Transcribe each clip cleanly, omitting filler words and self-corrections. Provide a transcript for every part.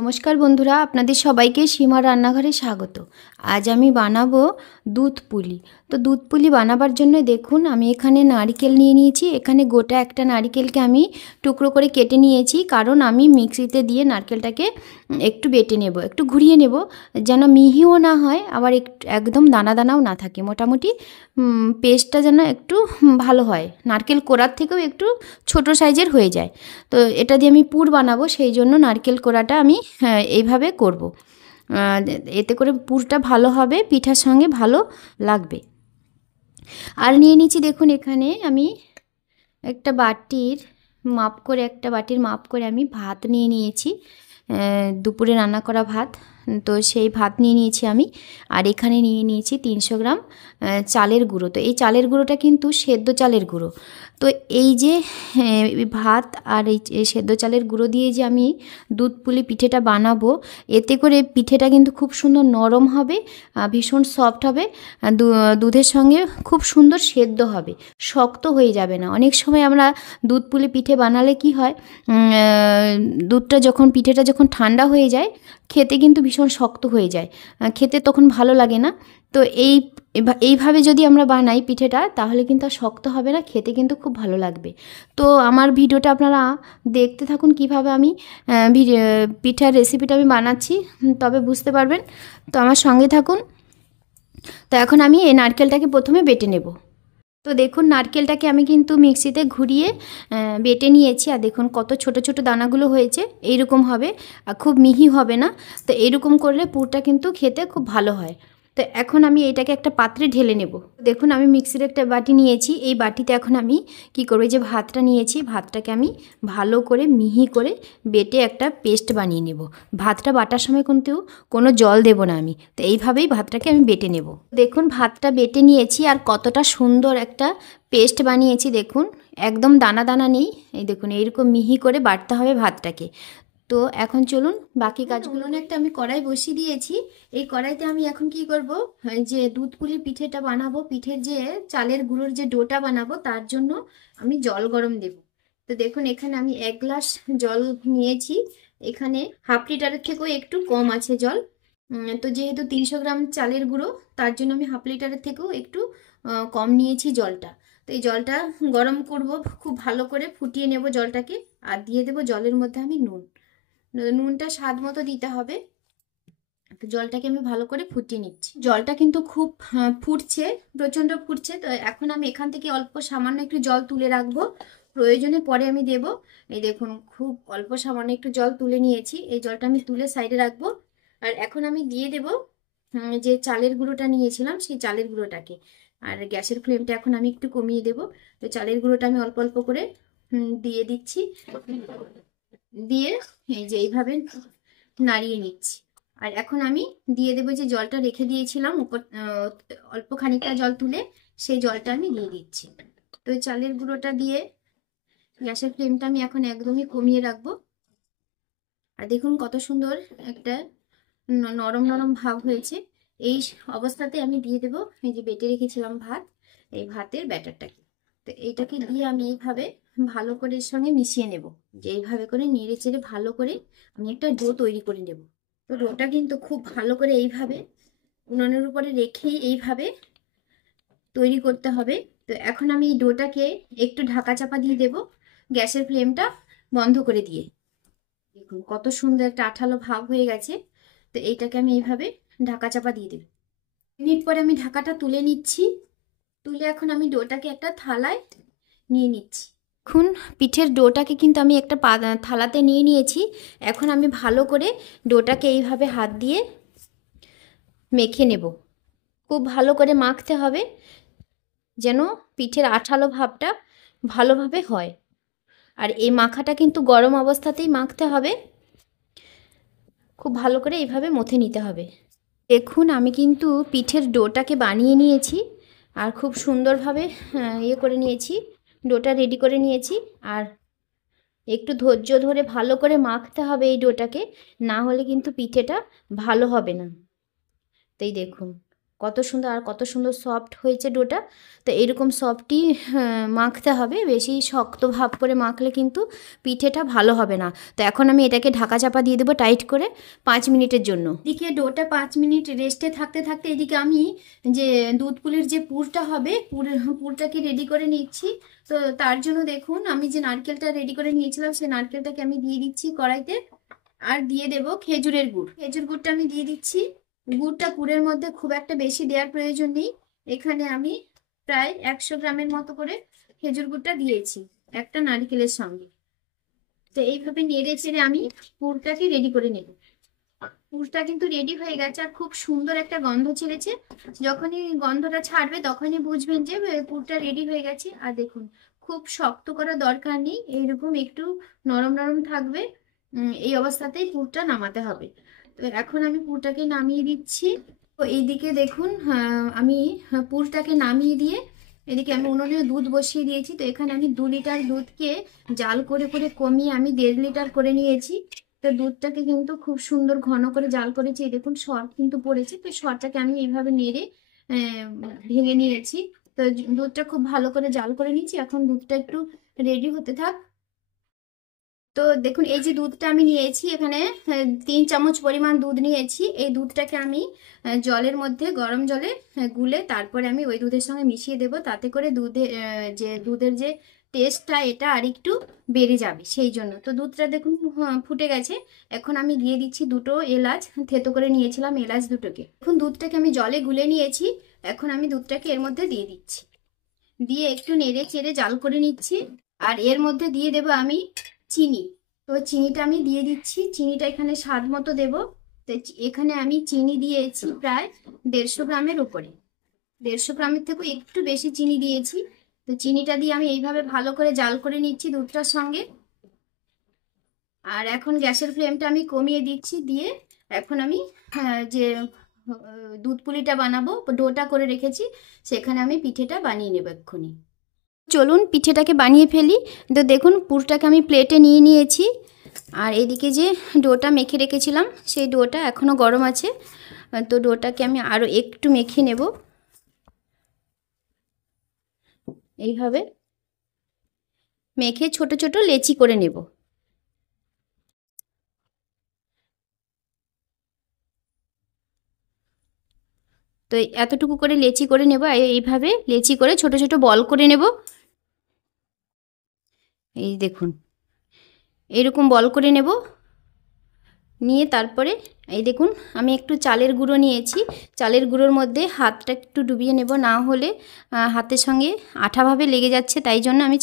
নমস্কার বন্ধুরা, আপনাদের সবাইকে সীমা রান্নাঘরে স্বাগত। আজ আমি বানাবো দুধ পুলি। তো দুধ পুলি বানাবার জন্য দেখুন আমি এখানে নারকেল নিয়ে নিয়েছি। এখানে গোটা একটা নারকেলকে আমি টুকরো করে কেটে নিয়েছি, কারণ আমি মিক্সিতে দিয়ে নারকেলটাকে একটু বেটে নেব, একটু ঘুরিয়ে নেব, যেন মিহিও না হয় আবার একদম দানা দানাও না থাকে। মোটামুটি পেস্টটা যেন একটু ভালো হয়, নারকেল কোড়ার থেকেও একটু ছোট সাইজের হয়ে যায়। তো এটা দিয়ে আমি পুর বানাবো, সেই জন্য নারকেল কোড়াটা আমি এইভাবে করব। এতে করে পুরটা ভালো হবে, পিঠার সঙ্গে ভালো লাগবে। আর নিয়ে নিচ্ছি দেখুন, এখানে আমি একটা বাটির মাপ করে আমি ভাত নিয়ে নিয়েছি, দুপুরে রান্না করা ভাত। তো সেই ভাত নিয়ে নিয়েছি আমি। আর এখানে নিয়ে নিয়েছি 300 গ্রাম চালের গুঁড়ো। তো এই চালের গুঁড়োটা কিন্তু সেদ্ধ চালের গুঁড়ো। তো এই যে ভাত আর এই সেদ্ধ চালের গুঁড়ো দিয়ে যে আমি দুধ পুলি পিঠেটা বানাবো, এতে করে পিঠেটা কিন্তু খুব সুন্দর নরম হবে, ভীষণ সফট হবে, দুধের সঙ্গে খুব সুন্দর সেদ্ধ হবে, শক্ত হয়ে যাবে না। অনেক সময় আমরা দুধ পুলি পিঠে বানালে কি হয়, পিঠেটা যখন ঠান্ডা হয়ে যায় খেতে কিন্তু ভীষণ শক্ত হয়ে যায়, খেতে তখন ভালো লাগে না। তো এইভাবে যদি আমরা বানাই পিঠেটা, তাহলে কিন্তু আর শক্ত হবে না, খেতে কিন্তু খুব ভালো লাগবে। তো আমার ভিডিওটা আপনারা দেখতে থাকুন কিভাবে আমি পিঠার রেসিপিটা আমি বানাচ্ছি, তবে বুঝতে পারবেন। তো আমার সঙ্গে থাকুন। তো এখন আমি এই নারকেলটাকে প্রথমে বেটে নেব। তো দেখুন নারকেলটাকে আমি কিন্তু মিক্সিতে ঘুরিয়ে বেটে নিয়েছি। আর দেখুন কত ছোট ছোট দানাগুলো হয়েছে, এইরকম হবে, খুব মিহি হবে না। তো এইরকম করলে পুরটা কিন্তু খেতে খুব ভালো হয়। তো এখন আমি এটাকে একটা পাত্রে ঢেলে নেব। দেখুন আমি মিক্সির একটা বাটি নিয়েছি, এই বাটিতে এখন আমি কি করব, যে ভাতটা নিয়েছি, ভাতটাকে আমি ভালো করে মিহি করে বেটে একটা পেস্ট বানিয়ে নেব। ভাতটা বাটার সময় কিন্তু কোনো জল দেব না আমি। তো এইভাবেই ভাতটাকে আমি বেটে নেব। দেখুন ভাতটা বেটে নিয়েছি, আর কতটা সুন্দর একটা পেস্ট বানিয়েছি দেখুন, একদম দানা দানা নেই। এই দেখুন এইরকম মিহি করে বাটতে হবে ভাতটাকে। তো এখন চলুন বাকি কাজগুলো। একটা আমি কড়াই বসিয়ে দিয়েছি। এই কড়াইতে আমি এখন কি করব, যে দুধ পুলি পিঠেটা বানাবো, পিঠের যে চালের গুঁড়োর যে ডোটা বানাবো, তার জন্য আমি জল গরম দেব। তো দেখুন এখানে আমি 1 গ্লাস জল নিয়েছি। এখানে হাফ লিটারের থেকেও একটু কম আছে জল। তো যেহেতু 300 গ্রাম চালের গুঁড়ো, তার জন্য আমি হাফ লিটারের থেকেও একটু কম নিয়েছি জলটা। তো এই জলটা গরম করব, খুব ভালো করে ফুটিয়ে নেব জলটাকে। আর দিয়ে দেবো জলের মধ্যে আমি নুনটা স্বাদ মতো দিতে হবে। জলটাকে আমি ভালো করে ফুটিয়ে নিচ্ছি। জলটা কিন্তু খুব ফুটছে, প্রচণ্ড ফুটছে। তো এখন আমি এখান থেকে অল্প সামান্য একটু জল তুলে রাখবো, প্রয়োজনে পরে আমি দেব। এই দেখুন খুব অল্প সামান্য একটু জল তুলে নিয়েছি, এই জলটা আমি তুলে সাইডে রাখবো। আর এখন আমি দিয়ে দেব যে চালের গুঁড়োটা নিয়েছিলাম, সেই চালের গুঁড়োটাকে। আর গ্যাসের ফ্লেমটা এখন আমি একটু কমিয়ে দেব। তো চালের গুঁড়োটা আমি অল্প অল্প করে দিয়ে দিচ্ছি, দিয়ে এই যে এইভাবে নাড়িয়ে নিচ্ছি। আর এখন আমি দিয়ে দেবো যে জলটা রেখে দিয়েছিলাম উপর, অল্প খানিকটা জল তুলে, সেই জলটা আমি দিয়ে দিচ্ছি। তো চালের গুঁড়োটা দিয়ে গ্যাসের ফ্লেমটা আমি এখন একদমই কমিয়ে রাখবো। আর দেখুন কত সুন্দর একটা নরম নরম ভাব হয়েছে। এই অবস্থাতে আমি দিয়ে দেবো এই যে বেটে রেখেছিলাম ভাত, এই ভাতের ব্যাটারটাকে। তো এইটাকে দিয়ে আমি এইভাবে ভালো করে এর সঙ্গে মিশিয়ে নেব। যে এইভাবে করে নেড়ে চেড়ে ভালো করে আমি একটা ডো তৈরি করে নেব। তো ডোটা কিন্তু খুব ভালো করে এইভাবে উনুনের উপরে রেখেই এইভাবে তৈরি করতে হবে। তো এখন আমি এই ডোটাকে একটু ঢাকা চাপা দিয়ে দেব, গ্যাসের ফ্লেমটা বন্ধ করে দিয়ে। দেখুন কত সুন্দর একটা আঠালো ভাব হয়ে গেছে। তো এইটাকে আমি এইভাবে ঢাকা চাপা দিয়ে দেব। মিনিট পরে আমি ঢাকাটা তুলে নিচ্ছি। তুলে এখন আমি ডোটাকে একটা থালায় নিয়ে নিচ্ছি। এখন পিঠের ডোটাকে কিন্তু আমি একটা থালাতে নিয়ে নিয়েছি। এখন আমি ভালো করে ডোটাকে এইভাবে হাত দিয়ে মেখে নেব। খুব ভালো করে মাখতে হবে, যেন পিঠের আঠালো ভাবটা ভালোভাবে হয়। আর এই মাখাটা কিন্তু গরম অবস্থাতেই মাখতে হবে, খুব ভালো করে এইভাবে মথে নিতে হবে। দেখুন আমি কিন্তু পিঠের ডোটাকে বানিয়ে নিয়েছি, আর খুব সুন্দরভাবে করে নিয়েছি, ডোটা রেডি করে নিয়েছি। আর একটু ধৈর্য ধরে ভালো করে মাখতে হবে এই ডোটাকে, না হলে কিন্তু পিঠেটা ভালো হবে না। তাই দেখুন কত সুন্দর, আর কত সুন্দর সফট হয়েছে ডোটা। তো এরকম সফটই মাখতে হবে, বেশি শক্ত ভাব করে মাখলে কিন্তু পিঠেটা ভালো হবে না। তো এখন আমি এটাকে ঢাকা চাপা দিয়ে দেবো টাইট করে 5 মিনিটের জন্য। এদিকে ডোটা 5 মিনিট রেস্টে থাকতে থাকতে এদিকে আমি যে দুধ পুলির যে পুরটা হবে, পুরটাকে রেডি করে নিচ্ছি। তো তার জন্য দেখুন আমি যে নারকেলটা রেডি করে নিয়েছিলাম সেই নারকেলটাকে আমি দিয়ে দিচ্ছি কড়াইতে, আর দিয়ে দেব খেজুরের গুড়। খেজুর গুড়টা আমি দিয়ে দিচ্ছি। গুড়টা পুরের মধ্যে খুব একটা বেশি দেওয়ার প্রয়োজন নেই। এখানে আমি প্রায় 100 গ্রামের মতো করে খেজুর গুড়টা দিয়েছি একটা নারকেলের সঙ্গে। তো এইভাবে নেড়ে চেড়ে আমি পুরটাকে রেডি করে নেব। পুরটা কিন্তু রেডি হয়ে গেছে আর খুব সুন্দর একটা গন্ধ ছেড়েছে। যখনই গন্ধটা ছাড়বে তখনই বুঝবেন যে পুরটা রেডি হয়ে গেছে। আর দেখুন, খুব শক্ত করার দরকার নেই, এইরকম একটু নরম নরম থাকবে। এই অবস্থাতেই পুরটা নামাতে হবে। তো এখন আমি পুরটাকে নামিয়ে দিচ্ছি। তো এইদিকে দেখুন আমি পুরটাকে নামিয়ে দিয়ে এদিকে আমি উনুনে দুধ বসিয়ে দিয়েছি। তো এখানে আমি 2 লিটার দুধকে জাল করে করে কমিয়ে আমি 1.5 লিটার করে নিয়েছি। তো দুধটাকে কিন্তু খুব সুন্দর ঘন করে জাল করেছি। এই দেখুন সর কিন্তু পড়েছে, তো সরটাকে আমি এইভাবে নেড়ে ভেঙে নিয়েছি। তো দুধটা খুব ভালো করে জাল করে নিয়েছি। এখন দুধটা একটু রেডি হতে থাক। তো দেখুন এই যে দুধটা আমি নিয়েছি এখানে 3 চামচ পরিমাণ দুধ নিয়েছি। এই দুধটাকে আমি জলের মধ্যে, গরম জলে গুলে তারপরে আমি ওই দুধের সঙ্গে মিশিয়ে দেব। তাতে করে দুধের যে টেস্টটা এটা আর একটু বেড়ে যাবে সেই জন্য। তো দুধটা দেখুন ফুটে গেছে। এখন আমি দিয়ে দিচ্ছি 2টো এলাচ, থেতো করে নিয়েছিলাম এলাচ দুটোকে। এখন দুধটাকে আমি জলে গুলে নিয়েছি। এখন আমি দুধটাকে এর মধ্যে দিয়ে দিচ্ছি, দিয়ে একটু নেড়ে চেড়ে জাল করে নিচ্ছি। আর এর মধ্যে দিয়ে দেব আমি চিনি। তো চিনিটা আমি দিয়ে দিচ্ছি। চিনিটা এখানে স্বাদ মতো দেব। তো এখানে আমি চিনি দিয়েছি প্রায় 150 গ্রামের উপরে, 150 গ্রামের থেকে একটু বেশি চিনি দিয়েছি। তো চিনিটা দিয়ে আমি এইভাবে ভালো করে জাল করে নিচ্ছি দুধটার সঙ্গে। আর এখন গ্যাসের ফ্লেমটা আমি কমিয়ে দিচ্ছি। দিয়ে এখন আমি যে দুধ পুলিটা বানাবো, ডোটা করে রেখেছি, সেখানে আমি পিঠেটা বানিয়ে নেব এক্ষুনি। চলুন পিঠেটাকে বানিয়ে ফেলি। তো দেখুন পুরটাকে আমি প্লেটে নিয়ে নিয়েছি। আর এদিকে যে ডোটা মেখে রেখেছিলাম সেই ডোটা এখনও গরম আছে। তো ডোটাকে আমি আরও একটু মেখে নেব এইভাবে, মেখে ছোট ছোট লেচি করে নেব। তো এতটুকু করে লেচি করে নেব। এইভাবে লেচি করে ছোট ছোট বল করে নেব। এই দেখুন এরকম বল করে নেব। নিয়ে তারপরে এই দেখুন আমি একটু চালের গুঁড়ো নিয়েছি। চালের গুঁড়োর মধ্যে হাতটা একটু ডুবিয়ে নেব, না হলে হাতের সঙ্গে আঠাভাবে লেগে যাচ্ছে। তাই জন্য আমি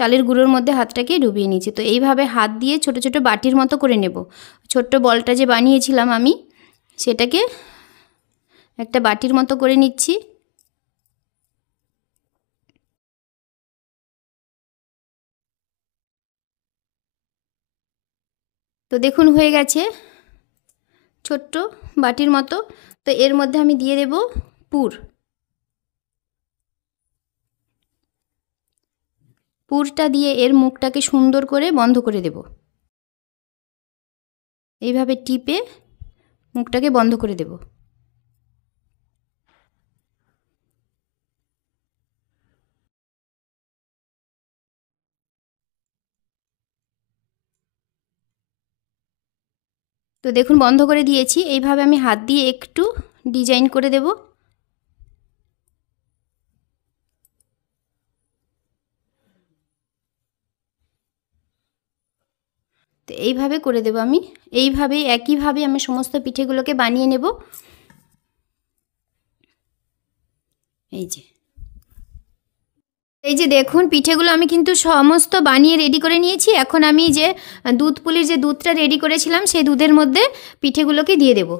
চালের গুঁড়োর মধ্যে হাতটাকে ডুবিয়ে নিয়েছি। তো এইভাবে হাত দিয়ে ছোট ছোট বাটির মতো করে নেব। ছোট্ট বলটা যে বানিয়েছিলাম আমি, সেটাকে একটা বাটির মতো করে নিচ্ছি। তো দেখুন হয়ে গেছে ছোট্ট বাটির মতো। তো এর মধ্যে আমি দিয়ে দেব পুর। পুরটা দিয়ে এর মুখটাকে সুন্দর করে বন্ধ করে দেব। এইভাবে টিপে মুখটাকে বন্ধ করে দেব। তো দেখুন বন্ধ করে দিয়েছি। এইভাবে আমি হাত দিয়ে একটু ডিজাইন করে দেব। তো এইভাবে করে দেব আমি। এইভাবে একইভাবে আমি সমস্ত পিঠেগুলোকে বানিয়ে নেব। এই যে দেখুন পিঠেগুলো আমি কিন্তু সমস্ত বানিয়ে রেডি করে নিয়েছি। এখন আমি যে দুধ পুলির যে দুধটা রেডি করেছিলাম সেই দুধের মধ্যে পিঠেগুলোকে দিয়ে দেব।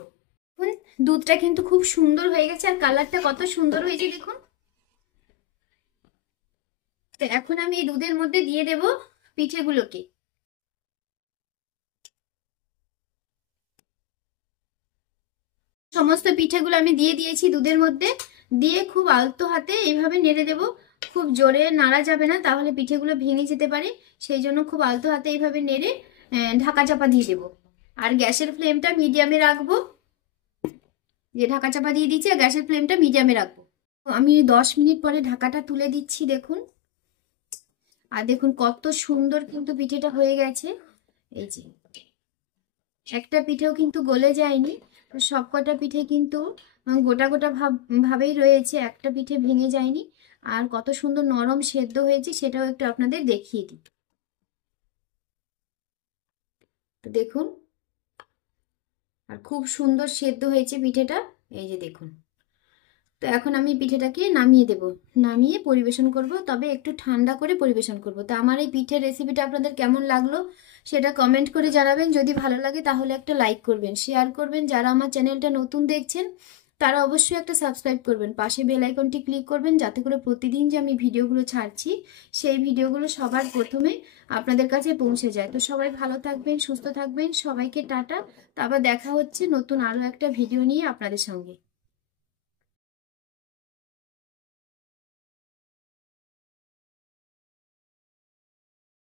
দেখুন দুধটা কিন্তু খুব সুন্দর হয়ে গেছে আর কালারটা কত সুন্দর হয়েছে দেখুন। তো এখন আমি এই দুধের মধ্যে দিয়ে দেব পিঠেগুলোকে। সমস্ত পিঠেগুলো আমি দিয়ে দিয়েছি দুধের মধ্যে। দিয়ে খুব আলতো হাতে এইভাবে নেড়ে দেব। খুব জোরে নাড়া যাবে না, তাহলে পিঠেগুলো ভেঙে যেতে পারে। সেই জন্য খুব আলতো হাতে এইভাবে নেড়ে ঢাকা চাপা দিয়ে দেব। আর গ্যাসের ফ্লেমটা মিডিয়ামে রাখবো। যে ঢাকা চাপা দিয়ে দিচ্ছি আর গ্যাসের ফ্লেমটা মিডিয়ামে রাখবো। আমি 10 মিনিট পরে ঢাকাটা তুলে দিচ্ছি, দেখুন। আর দেখুন কত সুন্দর কিন্তু পিঠেটা হয়ে গেছে। এই যে একটা পিঠেও কিন্তু গলে যায়নি, সবকটা পিঠে কিন্তু গোটা গোটা ভাবেই রয়েছে, একটা পিঠে ভেঙে যায়নি। আর কত সুন্দর নরম সেদ্ধ হয়েছে সেটাও একটু আপনাদের দেখিয়ে দিই। তো দেখুন, আর খুব সুন্দর সেদ্ধ হয়েছে পিঠেটা, এই যে দেখুন। তো এখন আমি পিঠেটাকে নামিয়ে দেব, নামিয়ে পরিবেশন করব, তবে একটু ঠান্ডা করে পরিবেশন করব। তো আমার এই পিঠের রেসিপিটা আপনাদের কেমন লাগলো সেটা কমেন্ট করে জানাবেন। যদি ভালো লাগে তাহলে একটা লাইক করবেন, শেয়ার করবেন। যারা আমার চ্যানেলটা নতুন দেখছেন তারা অবশ্যই একটা সাবস্ক্রাইব করবেন, পাশে বেল আইকনটি ক্লিক করবেন, যাতে করে প্রতিদিন যে আমি ভিডিওগুলো ছাড়ছি সেই ভিডিওগুলো সবার প্রথমে আপনাদের কাছে পৌঁছে যায়। তো সবাই ভালো থাকবেন, সুস্থ থাকবেন, সবাইকে টাটা। তারপর দেখা হচ্ছে নতুন আরও একটা ভিডিও নিয়ে আপনাদের সঙ্গে।